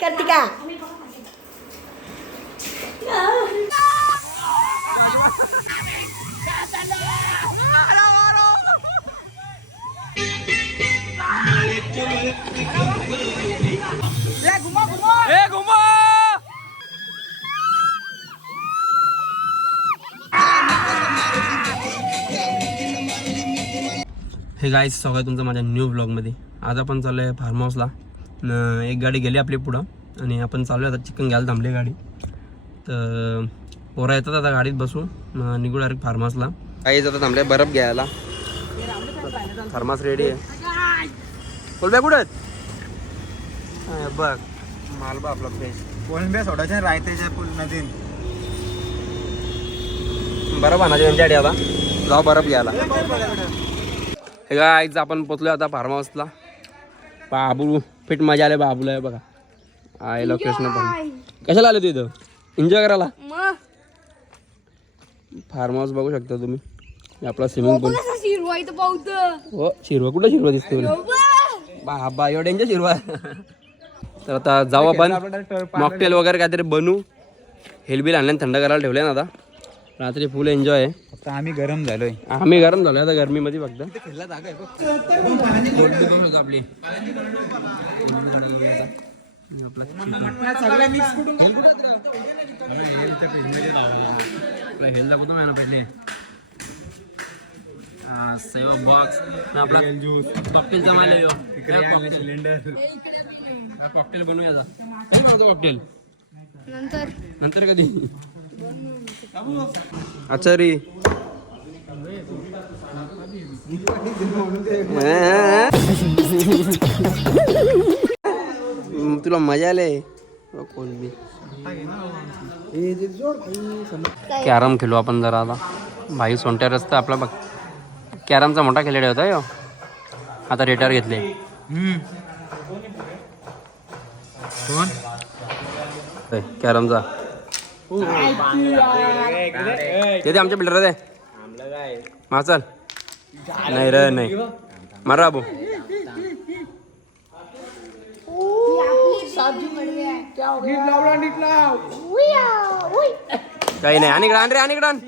కార్తిక हे गाईज स्वागत आहे तुमचं माझ्या न्यू ब्लॉगमध्ये आज आपण चाललो आहे फार्म हाऊसला एक गाडी गेली आपली पुढं. आणि आपण चालू आहे आता चिकन घ्यायला थांबली गाडी. तर पोरा येतात आता गाडीत बसून. निघू डायरेक्ट फार्म हाऊसला काही आता थांबले बर्फ घ्यायला. थर्मास रेडी आहे. बोल कुठं आहेत? बघ. माल बा आपला फ्रेश सोडायच्या रायतेच्या नदीन. बरं बाणाचे त्यांच्यासाठी आता. जाऊ बरफ घ्यायला. हे आईचं आपण पोचलो आता फार्म हाऊसला. बाबू फिट मजा आले बाबूला आहे बघा. आय लोकेशन पण. कशाला आले तू इथं? एन्जॉय करायला? फार्म हाऊस बघू शकता तुम्ही. आपला स्विमिंग पूल शिरवा इथं पावत हो शिरवा. कुठं शिरवा दिसतो बाबा. एवढ्या यांच्या शिरवा. तर आता जाऊ आपण. मॉकटेल वगैरे काहीतरी बनवू हेलबिल आणल्याने थंड करायला ठेवले ना आता. रात्री फुल एन्जॉय. आहे आता आम्ही गरम झालोय. आम्ही गरम झालो आता गरमीमध्ये फक्त. आपली दाखवतो पहिले सेवा बॉक्स आपला कॉकटेलचा माल आहे कॉकटेल बनवूया कॉकटेल नंतर. नंतर कधी? अच्छा रे हम्म, तुला मजा आले? कोण कॅरम खेळू आपण जरा आता. भाई सोंट्या रस्ता आपला बघ. कॅरमचा मोठा खेळाडू होता यो. आता रिटायर घेतले. कॅरमचा. ते दे आमच्या बिल्डर दे. मा चल. नाही रे नाही. मारा बाबू. काही नाही. आणि इकडं आण रे आणि इकडं आण.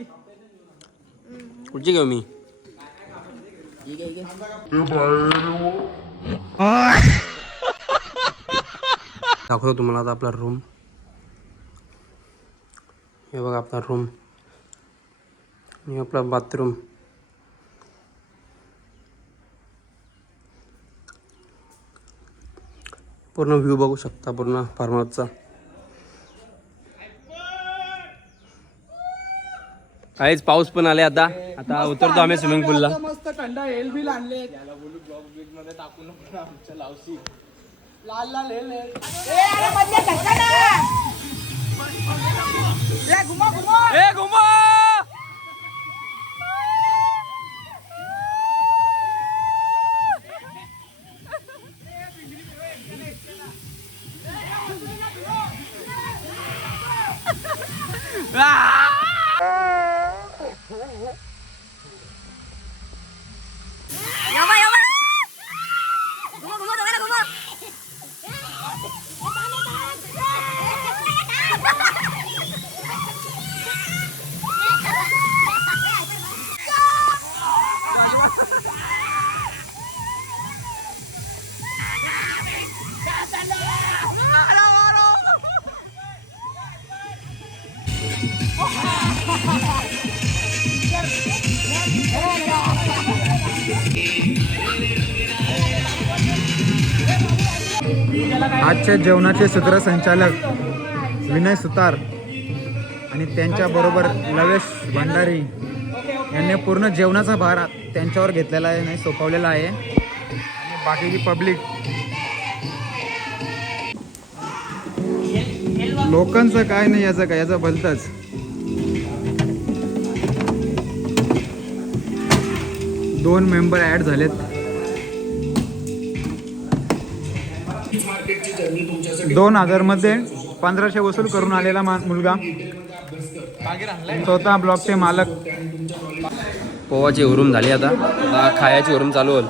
कुठची घेऊ मी? दाखवतो तुम्हाला आता आपला रूम हे बघा आपला रूम आणि आपला बाथरूम पूर्ण व्ह्यू बघू शकता पूर्ण फार्महाऊसचा काहीच पाऊस पण आले आता. आता उतरतो आम्ही स्विमिंग पूलला मस्त थंड हेल बिल आणले लाल लाल हेल ए घुमा आजच्या जेवणाचे सूत्रसंचालक विनय सुतार आणि त्यांच्याबरोबर लवेश भंडारी यांनी पूर्ण जेवणाचा भार त्यांच्यावर घेतलेला आहे नाही सोपवलेला आहे. आणि बाकीची पब्लिक. लोकांचं काय नाही याचं काय याचं भलतंच दोन मेंबर ॲड झालेत. दोन हजारमध्ये पंधराशे वसूल करून आलेला मुलगा. स्वतः ब्लॉकचे मालक. पोवाची हुरूम झाली आता. खायाची हुरूम चालू होईल.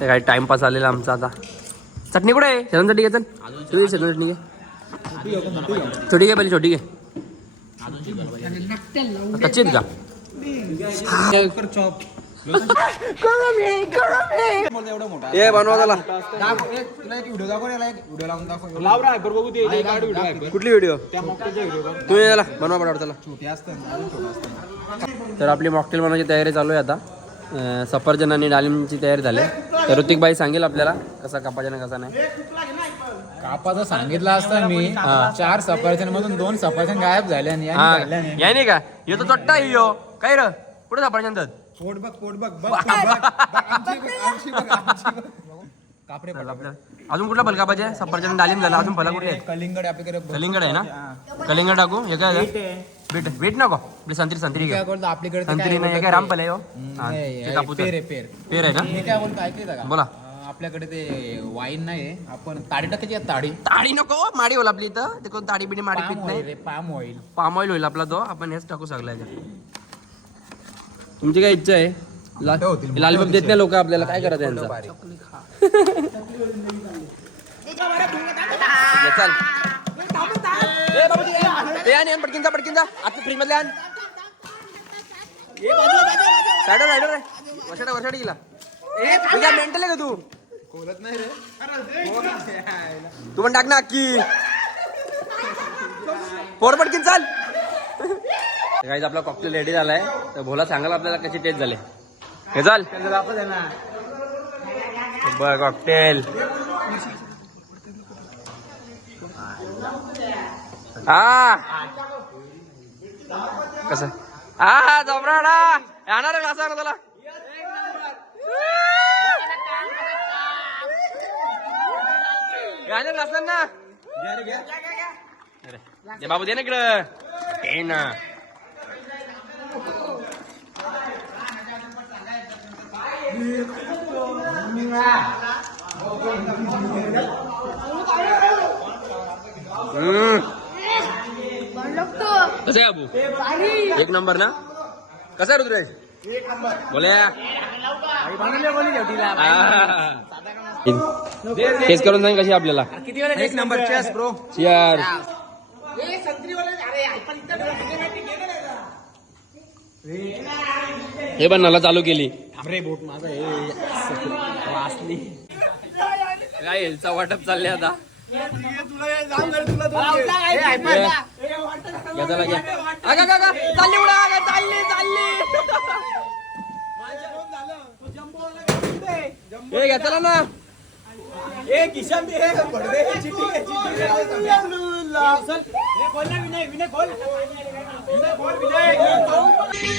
ते काही टाइमपास आलेला आमचा आता. चटणी कुठे आहे? शेजन चटणी घे चल. तू शेजन चटणी घे. छोटी घे पहिली छोटी घे. कच्ची आहेत का ये बनवा त्याला. कुठली व्हिडिओ त्या मॉकटेलचा व्हिडिओ तू ये त्याला. बनवा त्याला. असतं तर आपली मॉकटेल बनवायची तयारी चालू आहे आता. अं, सफरचंद आणि डाळिंबची तयारी झाली. तर ऋतिक बाई सांगेल आपल्याला कसा कापायचा ना कसा नाही. कापाचं सांगितलं असतं मी. चार सफरचंद मधून दोन सफरचंद गायब झाले आणि यांनी हा. नाही. का? यो तो चट्टा आहे यो. काय र? कुठे सफरचंद? पोट बघ पोट बघ बघ. बघ, बघ, आमची बघ, आमची बघ, आमची बघ. कापरे पडला अजून कुठला फल कापायचे? सफरचंद डाळिंब झाला. अजून फला कुठे आहेत? कलिंगड आपल्याकडे भरपूर कलिंगड आहे ना. कलिंगड टाकू. हे काय बीट बीट नको. आपली संत्री संत्री मी घे. काय बोलतो आपल्याकडे ते संत्री काय नाही हे बोलतात काय रामफल आहे हो? हम्म, हा, नाही, ते आहे, पेर. आहे पेर. पेर आहे ना? मी काय बोलतो ऐकलं का? बोला. अं, आपल्याकडे ते वाईन नाही आपण ताडी टाकायची आहे, ताडी. ताडी नको माडी होईल आपली इथं. ते कोण ताडी बिडी माडी पाम पित ऑइल नाही. रे पाम ऑइल पाम ऑइल होईल आपला तो. आपण हेच टाकू सगळ्या तुमची काय इच्छा आहे? मोठे लालबाग देत. नाही लोक आपल्याला. काय करायचं यांचं चल. ए, आण. ते आण, पटकीन जा पटकीन जा. आता फ्री मधले आण साईडर साईडर वर्षाडा वर्षाडा गेला. तू काय मेंटल आहे का तू? खोलत नाही रे. तू पण टाक ना अक्की पोर पटकीन चाल. काही आपला कॉकटेल रेडी झालाय. तर भोला सांगाल आपल्याला कशी टेस्ट झाले. हे चाल. बर कॉकटेल हा. कस? हा जबराडा येणार आहे असं ना तुला गाणं असं ना अरे, बाबू दे ना इकडं. दे ना. कसं आहे बाबू एक नंबर ना? कसा आहे ऋतुराज बोले टेस्ट करून सांग कशी आपल्याला. एक नंबर चेस ब्रो चिअर हे पण नला चालू केली. अरे बोट माझा काय हेल्थचा वाटप चालले आता? घ्या चालली उडा चालली चालली हे चला ना ए किशन दे हे पडदे चिट्टी घे, चिट्टी घे. हे ना विनय विनय बोल विनय बोल विनय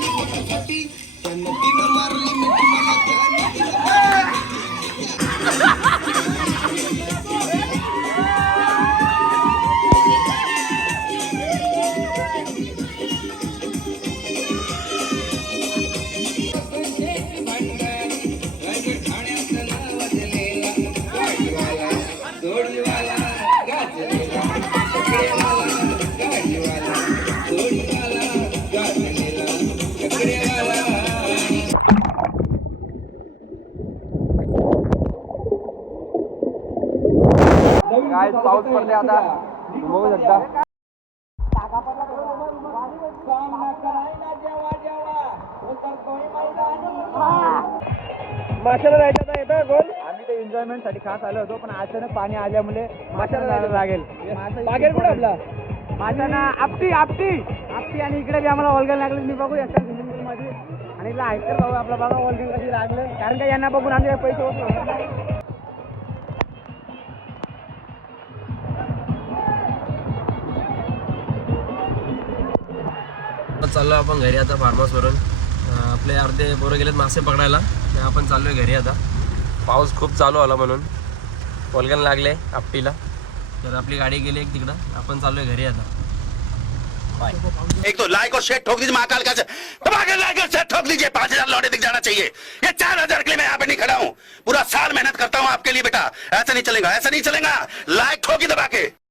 काय पाऊस पडले आता. बघू शकता माशाला जायचं आता येतं गोल इथे एन्जॉयमेंटसाठी खास आलो होतो पण अचानक पाणी आल्यामुळे माशाला लागेल. बागेत कुठे आपला? माशाना आपटी आपटी. आपटी आणि इकडे बी आम्हाला ऑलगन लागले. मी बघू पूल मध्ये. आणि इथला ऐकर भाऊ आपला बघा ऑलगन कधी लागले. कारण का यांना बघून आमचे पैसे होत चाललो आपण घरी आता फार्म हाऊसवरून आपले अर्धे पोरं गेलेत मासे पकडायला. ते आपण चाललोय घरी आता. पाऊस खूप चालू आला म्हणून. पोलगन लागले आपटीला. तर आपली गाडी गेली एक तिकडं. आपण चाललोय घरी आता. बाय एक तो लाइक और शेयर ठोक दीजिए महाकाल का दबा लाइक और शेयर ठोक दीजिए. पांच हजार लौटे दिख जाना चाहिए. ये चार हजार के लिए मैं यहाँ पे नहीं खड़ा हूँ. पूरा साल मेहनत करता हूँ आपके लिए बेटा. ऐसा नहीं चलेगा ऐसा नहीं चलेगा. लाइक ठोकी दबा के.